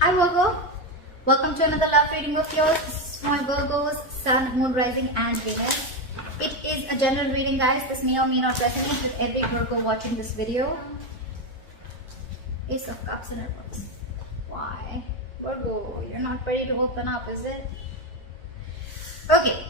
Hi Virgo, welcome to another love reading of yours. This is for Virgo's Sun, Moon, Rising and Venus. It is a general reading, guys. This may or may not resonate with every Virgo watching this video. Ace of Cups in reverse. Why? Virgo, you're not ready to open up, is it? Okay,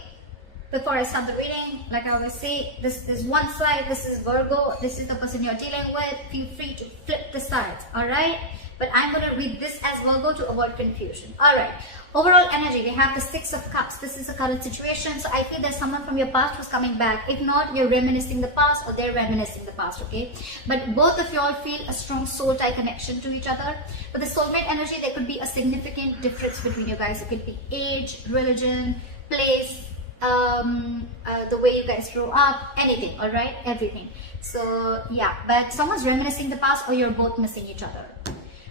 before I start the reading, like I always say, this is one side, this is Virgo, this is the person you're dealing with. Feel free to flip the sides, alright? But I'm going to read this as Virgo to avoid confusion. Alright, overall energy, we have the Six of Cups. This is a current situation, so I feel there's someone from your past who's coming back. If not, you're reminiscing the past or they're reminiscing the past, okay? But both of you all feel a strong soul-tie connection to each other. But the soulmate energy, there could be a significant difference between you guys. It could be age, religion, place, the way you guys grow up, anything, alright? Everything. So, yeah, but someone's reminiscing the past or you're both missing each other.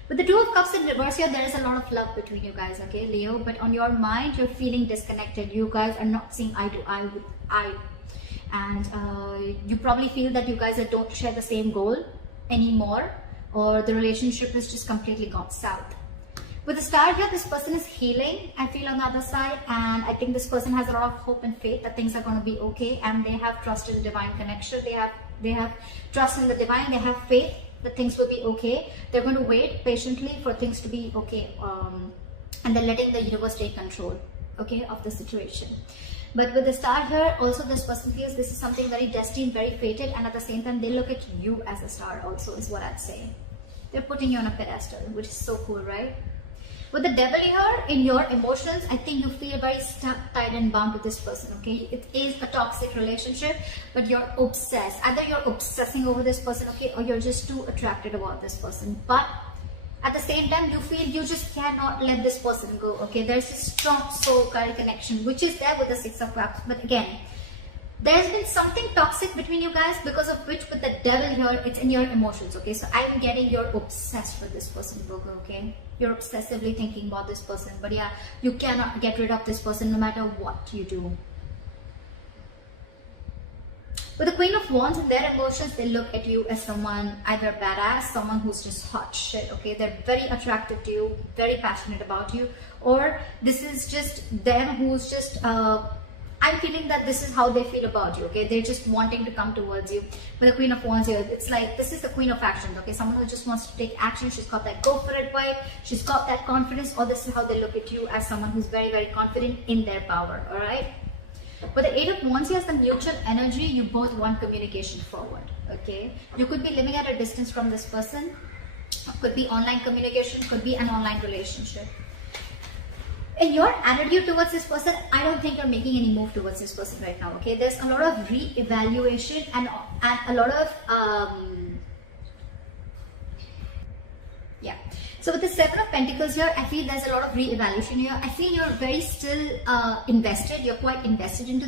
With the Two of Cups in reverse here, there is a lot of love between you guys, okay, Leo? But on your mind, you're feeling disconnected. You guys are not seeing eye to eye with eye. And you probably feel that you guys don't share the same goal anymore, or the relationship is just completely gone south. With the Star here, this person is healing, I feel, on the other side. And I think this person has a lot of hope and faith that things are going to be okay. And they have trust in the divine connection. They have trust in the divine. They have faith that things will be okay. They're going to wait patiently for things to be okay, and they're letting the universe take control, okay, of the situation. But with the Star here, also this person feels this is something very destined, very fated, and at the same time they look at you as a star also, is what I'd say. They're putting you on a pedestal, which is so cool, right? With the Devil here, in your emotions, I think you feel very stuck, tied and bound to this person, okay? It is a toxic relationship, but you're obsessed. Either you're obsessing over this person, okay, or you're just too attracted about this person. But at the same time, you feel you just cannot let this person go, okay? There's a strong soul-kind connection, which is there with the Six of Cups. But again, there's been something toxic between you guys, because of which with the Devil here, it's in your emotions, okay? So I'm getting you're obsessed with this person, Virgo, okay? You're obsessively thinking about this person, but yeah, you cannot get rid of this person no matter what you do. With the Queen of Wands, in their emotions, they look at you as someone either badass, someone who's just hot shit, okay? They're very attracted to you, very passionate about you, or this is just them who's just, I'm feeling that this is how they feel about you, okay? They're just wanting to come towards you. With the Queen of Wands here, it's like, this is the Queen of Action, okay? Someone who just wants to take action. She's got that go for it vibe. She's got that confidence, or this is how they look at you, as someone who's very, very confident in their power, all right? But the Eight of Wands here is the mutual energy. You both want communication forward, okay? You could be living at a distance from this person. Could be online communication, could be an online relationship. In your attitude towards this person, I don't think you're making any move towards this person right now, okay? There's a lot of re-evaluation and a lot of, yeah. So with the Seven of Pentacles here, I feel there's a lot of re-evaluation here. I feel you're very still invested. You're quite invested into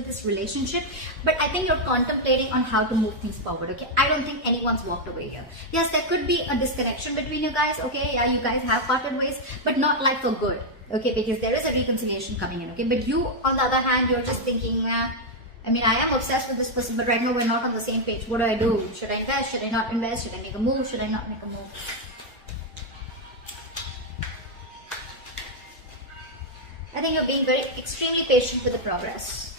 this relationship, but I think you're contemplating on how to move things forward, okay? I don't think anyone's walked away here. Yes, there could be a disconnection between you guys, okay? Yeah, you guys have parted ways, but not like for good, okay? Because there is a reconciliation coming in, okay? But you, on the other hand, you're just thinking, I mean, I am obsessed with this person, but right now we're not on the same page. What do I do? Should I invest? Should I not invest? Should I make a move? Should I not make a move? I think you're being very extremely patient with the progress.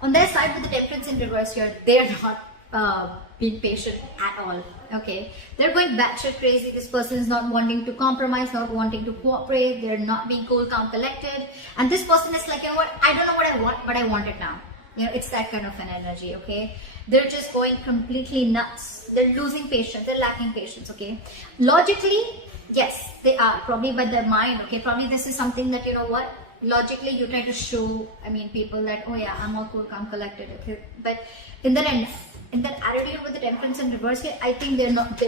On their side, with the Temperance in reverse here, they're not being patient at all, okay? They're going batshit crazy. This person is not wanting to compromise, not wanting to cooperate. They're not being cool, calm, collected. And this person is like, you know what, I don't know what I want, but I want it now. You know, it's that kind of an energy, okay? They're just going completely nuts. They're losing patience. They're lacking patience, okay? Logically, yes, they are. Probably by their mind, okay? Probably this is something that, you know what, logically you try to show, I mean, people that, oh yeah, I'm all cool, calm, collected, okay? But in the end, in that attitude with the Temperance in reverse here, I think they're not,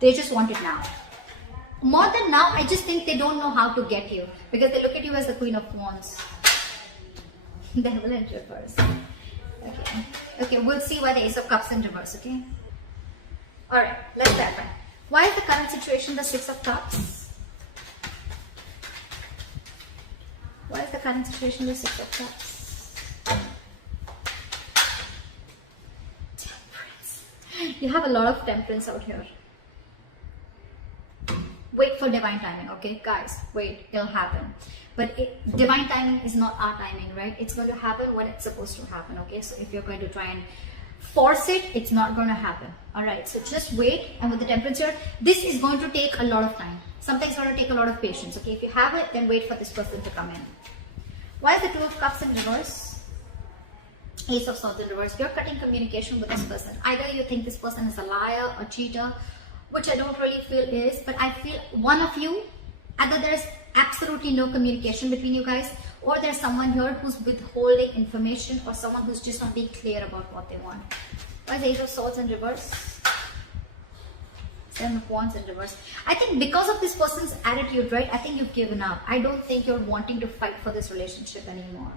they just want it now. More than now, I just think they don't know how to get you, because they look at you as the Queen of Wands. Devil in reverse. Okay. Okay, we'll see why the Ace of Cups in reverse, okay? Alright, let's clarify. Why is the current situation the Six of Cups? Why is the current situation the Six of Cups? Temperance. You have a lot of temperance out here. wait for divine timing, okay? Guys, wait, it'll happen. But divine timing is not our timing, right? It's going to happen when it's supposed to happen, okay? So if you're going to try and force it, it's not going to happen. All right, so just wait. And with the temperature, this is going to take a lot of time. Something's going to take a lot of patience, okay? If you have it, then wait for this person to come in. Why is the Two of Cups in reverse? Ace of Swords in reverse. You're cutting communication with this person. Either you think this person is a liar or cheater, which I don't really feel is, but I feel one of you, either there's absolutely no communication between you guys, or there's someone here who's withholding information, or someone who's just not being clear about what they want. Why is Ace of Swords in reverse? Seven of Wands in reverse. I think because of this person's attitude, right, I think you've given up. I don't think you're wanting to fight for this relationship anymore.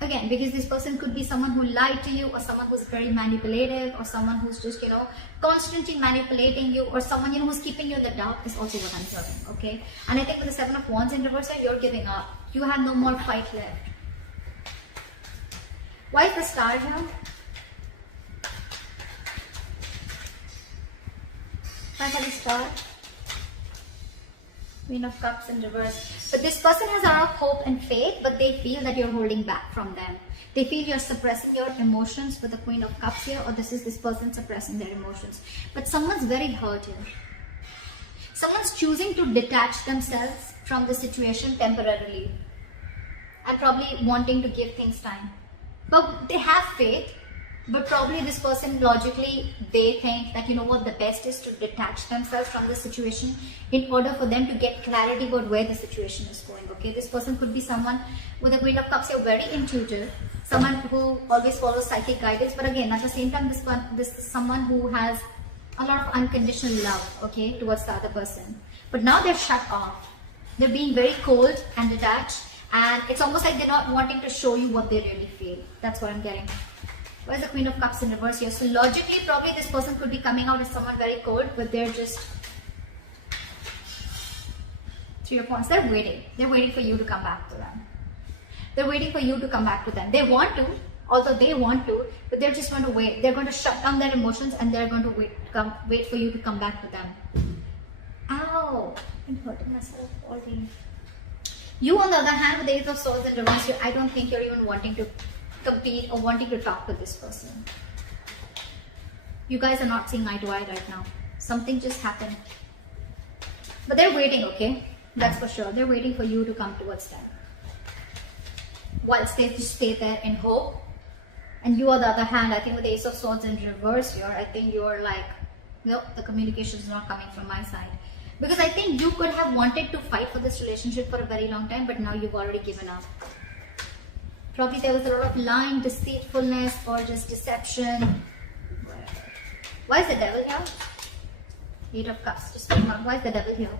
Again, because this person could be someone who lied to you, or someone who's very manipulative, or someone who's just, constantly manipulating you, or someone, who's keeping you in the dark is also what I'm hearing, okay? And I think with the Seven of Wands in reverse, you're giving up. You have no more fight left. Why is the Star here? Why is the Star? Queen of Cups in reverse. But this person has a lot of hope and faith, but they feel that you're holding back from them. They feel you're suppressing your emotions with the Queen of Cups here, or this is this person suppressing their emotions. But someone's very hurt here. Someone's choosing to detach themselves from the situation temporarily and probably wanting to give things time. But they have faith. But probably this person logically, they think that, the best is to detach themselves from the situation in order for them to get clarity about where the situation is going, okay? This person could be someone with the Queen of Cups, you're very intuitive, someone who always follows psychic guidance, but again, at the same time, this is someone who has a lot of unconditional love, okay, towards the other person. But now they're shut off. They're being very cold and detached, and it's almost like they're not wanting to show you what they really feel. That's what I'm getting. Why is the Queen of Cups in reverse here? So logically, probably this person could be coming out as someone very cold, but they're just Three of Wands. They're waiting. They're waiting for you to come back to them. They're waiting for you to come back to them. They want to, although they want to, but they're just going to wait. They're going to shut down their emotions, and they're going to wait for you to come back to them. Ow! I'm hurting myself already. You, on the other hand, with the Ace of Swords in reverse, I don't think you're even wanting to compete or wanting to talk to this person. You guys are not seeing eye to eye right now. Something just happened. But they're waiting, okay? That's for sure. They're waiting for you to come towards them. Whilst they just stay there in hope. And you, on the other hand, I think with the Ace of Swords in reverse here, I think you're like, nope, the communication is not coming from my side. Because I think you could have wanted to fight for this relationship for a very long time, but now you've already given up. Probably there was a lot of lying, deceitfulness, or just deception. Why is the Devil here? Eight of Cups. Just think about why is the Devil here?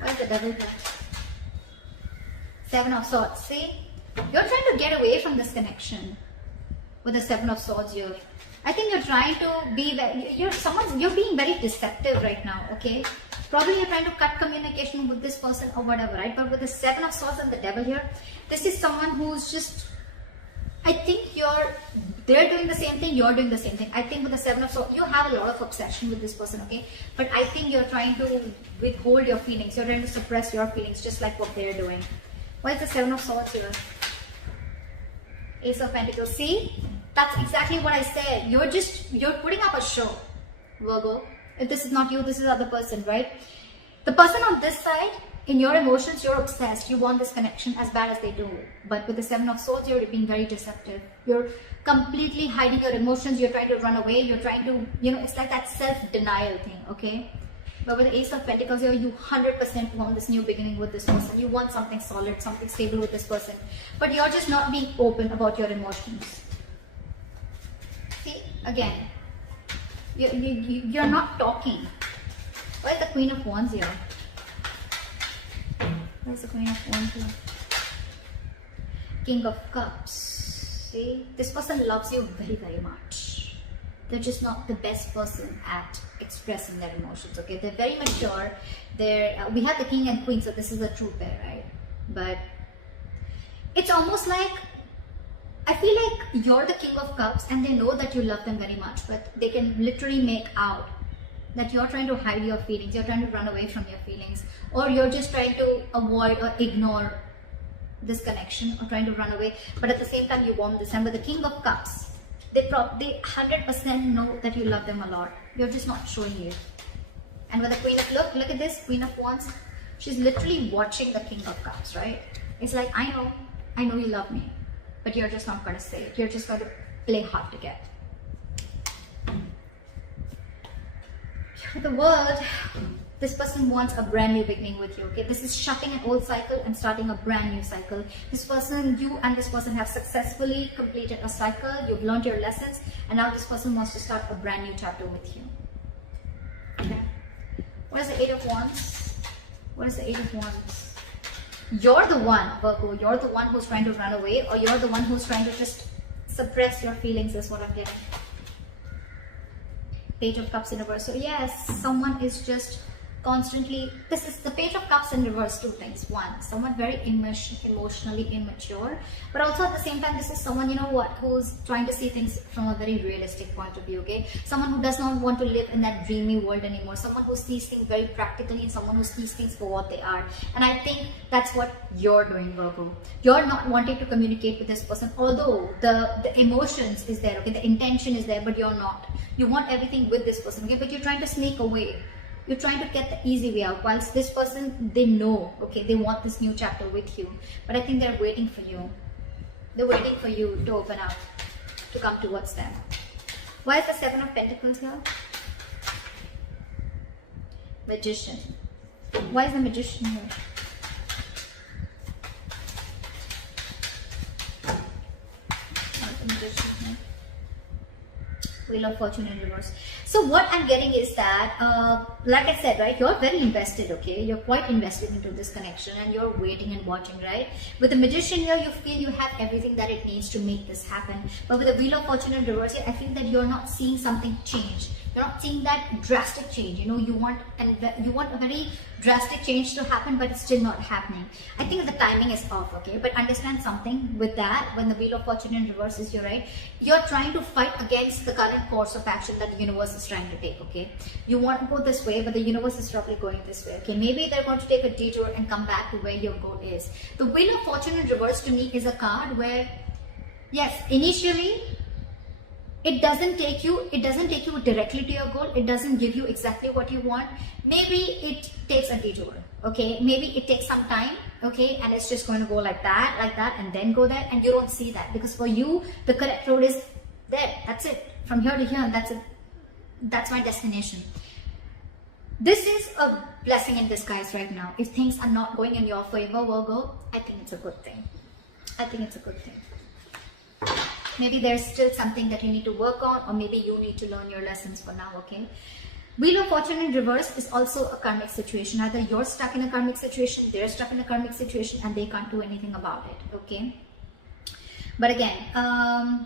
Why is the Devil here? Seven of Swords. See? You're trying to get away from this connection with the Seven of Swords here. I think you're trying to be, you're being very deceptive right now, okay? Probably you're trying to cut communication with this person or whatever, right? But with the Seven of Swords and the Devil here, this is someone who's just, I think they're doing the same thing, you're doing the same thing. I think with the Seven of Swords, you have a lot of obsession with this person, okay? But I think you're trying to withhold your feelings. You're trying to suppress your feelings, just like what they're doing. Why is the Seven of Swords here? Ace of Pentacles. See? That's exactly what I said. You're putting up a show, Virgo. If this is not you, this is the other person, right? The person on this side, in your emotions, you're obsessed. You want this connection as bad as they do. But with the Seven of Swords, you're being very deceptive. You're completely hiding your emotions. You're trying to run away. You're trying to, it's like that self-denial thing, okay? But with the Ace of Pentacles here, you 100% want this new beginning with this person. You want something solid, something stable with this person. But you're just not being open about your emotions. See, again, you're not talking. Why is the Queen of Wands here? Why is the Queen of Wands here? King of Cups. See, this person loves you very, very much. They're just not the best person at expressing their emotions, okay? They're very mature. We have the King and Queen, so this is a true pair, right? But it's almost like, I feel like you're the King of Cups and they know that you love them very much, but they can literally make out that you're trying to hide your feelings, you're trying to run away from your feelings, or you're just trying to avoid or ignore this connection, or trying to run away, but at the same time you want this. And with the King of Cups, they 100% know that you love them a lot. You're just not showing it. And with the Queen of, look at this, Queen of Wands, she's literally watching the King of Cups, right? It's like, I know you love me, but you're just not going to say it. You're just going to play hard to get. For the World, this person wants a brand new beginning with you, okay? This is shutting an old cycle and starting a brand new cycle. This person, you and this person have successfully completed a cycle. You've learned your lessons, and now this person wants to start a brand new chapter with you. Okay. What is the Eight of Wands? What is the Eight of Wands? You're the one, Virgo. You're the one who's trying to run away, or you're the one who's trying to just suppress your feelings, is what I'm getting. Page of Cups in reverse. So yes, someone is just constantly, this is the Page of Cups in reverse. Two things. One, someone very emotionally immature, but also at the same time, this is someone, you know what, who's trying to see things from a very realistic point of view, okay? Someone who does not want to live in that dreamy world anymore. Someone who sees things very practically, and someone who sees things for what they are. And I think that's what you're doing, Virgo. You're not wanting to communicate with this person, although the emotions is there, okay? The intention is there, but you're not. You want everything with this person, okay? But you're trying to sneak away. You're trying to get the easy way out, whilst this person, they know, okay, they want this new chapter with you. But I think they're waiting for you. They're waiting for you to open up, to come towards them. Why is the Seven of Pentacles here? Magician. Why is the Magician here? Why is the Magician here? Wheel of Fortune in reverse. So what I'm getting is that, like I said, right, you're very invested, okay? You're quite invested into this connection, and you're waiting and watching, right? With the Magician here, you feel you have everything that it needs to make this happen. But with the Wheel of Fortune in reverse here, I feel that you're not seeing something change. You're not seeing that drastic change. You know, you want a very drastic change to happen, but it's still not happening. I think the timing is off, okay? But understand something with that, when the Wheel of Fortune in reverse is here, right? You're trying to fight against the current course of action that the universe is trying to take, okay? You want to go this way, but the universe is probably going this way, okay? Maybe they're going to take a detour and come back to where your goal is. The Wheel of Fortune in reverse to me is a card where, yes, initially, it doesn't take you directly to your goal. It doesn't give you exactly what you want. Maybe it takes a detour, okay? Maybe it takes some time, okay? And it's just going to go like that, and then go there, and you don't see that, because for you, the correct road is there. That's it. From here to here, and that's it. That's my destination. This is a blessing in disguise right now. If things are not going in your favor, Virgo, I think it's a good thing. I think it's a good thing. Maybe there's still something that you need to work on, or maybe you need to learn your lessons for now, okay? Wheel of Fortune in reverse is also a karmic situation. Either you're stuck in a karmic situation, they're stuck in a karmic situation, and they can't do anything about it, okay? But again,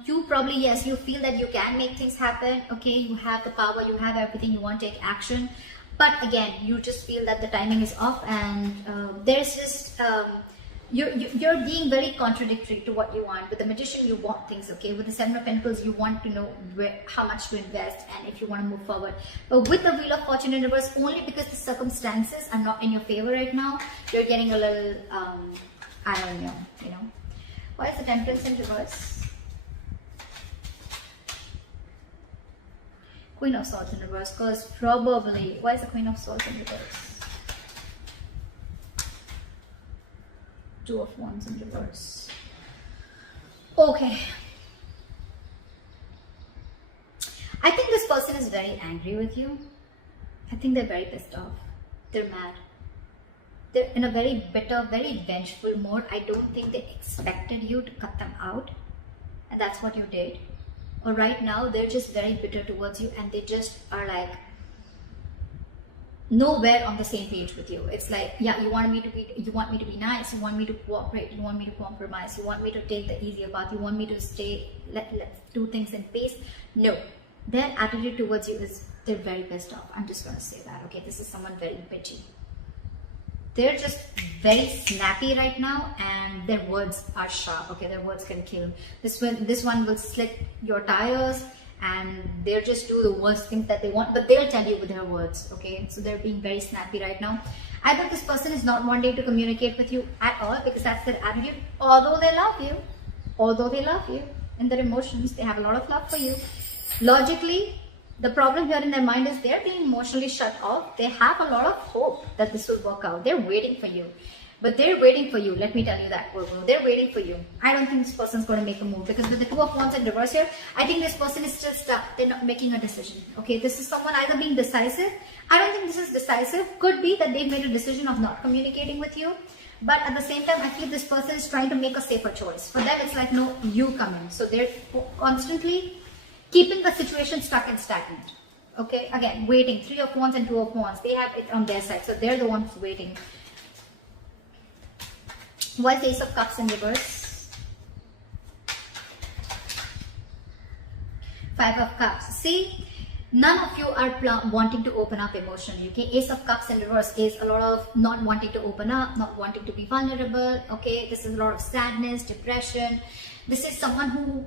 you probably, yes, you feel that you can make things happen, okay? You have the power, you have everything, you want to take action. But again, you just feel that the timing is off, and there's just... You're being very contradictory to what you want. With the Magician, you want things, okay? With the Seven of Pentacles, you want to know how much to invest and if you want to move forward. But with the Wheel of Fortune in reverse, only because the circumstances are not in your favor right now, you're getting a little, I don't know, you know. Why is the Temperance in reverse? Queen of Swords in reverse, because probably, why is the Queen of Swords in reverse? Two of Wands in reverse. Okay. I think this person is very angry with you. I think they're very pissed off. They're mad. They're in a very bitter, very vengeful mode. I don't think they expected you to cut them out. And that's what you did. Or right now, they're just very bitter towards you, and they just are like, nowhere on the same page with you. It's like, yeah, you want me to be nice, you want me to cooperate, you want me to compromise, you want me to take the easier path, you want me to stay, let's do things in peace. No, their attitude towards you is, they're very pissed off. I'm just going to say that, okay? This is someone very bitchy. They're just very snappy right now, and their words are sharp. Okay, their words can kill. This one will slit your tires, and they'll just do the worst things that they want, but they'll tell you with their words. Okay, so they're being very snappy right now. Either this person is not wanting to communicate with you at all because that's their attitude, although they love you in their emotions, they have a lot of love for you. Logically, the problem here in their mind is they're being emotionally shut off. They have a lot of hope that this will work out. They're waiting for you. But they're waiting for you. Let me tell you that, Virgo. They're waiting for you. I don't think this person's going to make a move, because with the Two of Wands in reverse here, I think this person is still stuck. They're not making a decision. Okay, this is someone either being decisive. I don't think this is decisive. Could be that they've made a decision of not communicating with you. But at the same time, I feel this person is trying to make a safer choice. For them, it's like, no, you come in. So they're constantly keeping the situation stuck and stagnant. Okay, again, waiting. Three of Wands and Two of Wands. They have it on their side. So they're the ones waiting. Why is Ace of Cups in reverse? Five of Cups. See, none of you are wanting to open up emotionally. Okay, Ace of Cups in reverse is a lot of not wanting to open up, not wanting to be vulnerable. Okay, this is a lot of sadness, depression. This is someone who,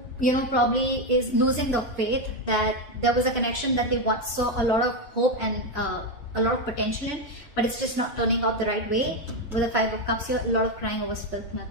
probably is losing the faith that there was a connection that they once saw a lot of hope and a lot of potential in, but it's just not turning out the right way. With the Five of Cups here, a lot of crying over spilled milk.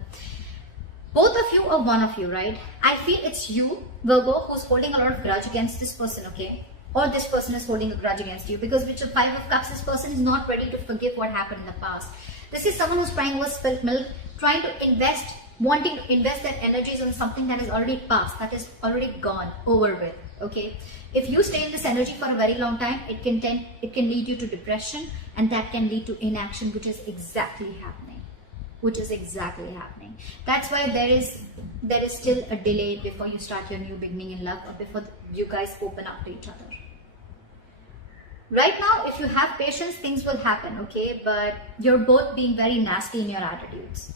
Both of you or one of you, right? I feel it's you, Virgo, who's holding a lot of grudge against this person, okay? Or this person is holding a grudge against you, because with the Five of Cups, this person is not ready to forgive what happened in the past. This is someone who's crying over spilled milk, trying to invest, wanting to invest their energies on something that is already past, that is already gone, over with, okay? If you stay in this energy for a very long time, it can lead you to depression, and that can lead to inaction, which is exactly happening. That's why there is still a delay before you start your new beginning in love, or before you guys open up to each other. Right now, if you have patience, things will happen, okay? But you're both being very nasty in your attitudes.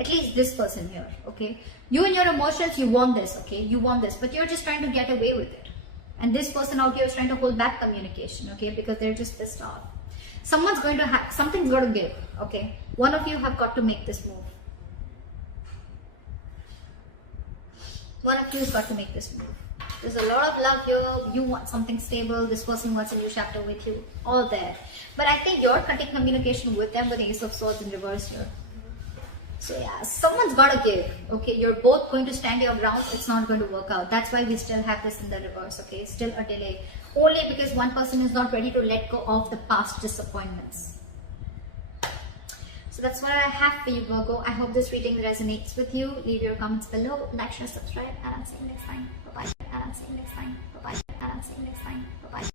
At least this person here, okay? You and your emotions, you want this, okay? You want this, but you're just trying to get away with it. And this person out here is trying to hold back communication, okay? Because they're just pissed off. Something's going to give, okay? One of you have got to make this move. One of you has got to make this move. There's a lot of love here. You want something stable. This person wants a new chapter with you. All there. But I think you're cutting communication with them with the Ace of Swords in reverse here. So yeah, someone's got to give, okay? You're both going to stand your ground. It's not going to work out. That's why we still have this in the reverse, okay? Still a delay. Only because one person is not ready to let go of the past disappointments. So that's what I have for you, Virgo. I hope this reading resonates with you. Leave your comments below. Like, share, subscribe. And I'll see you next time. Bye-bye.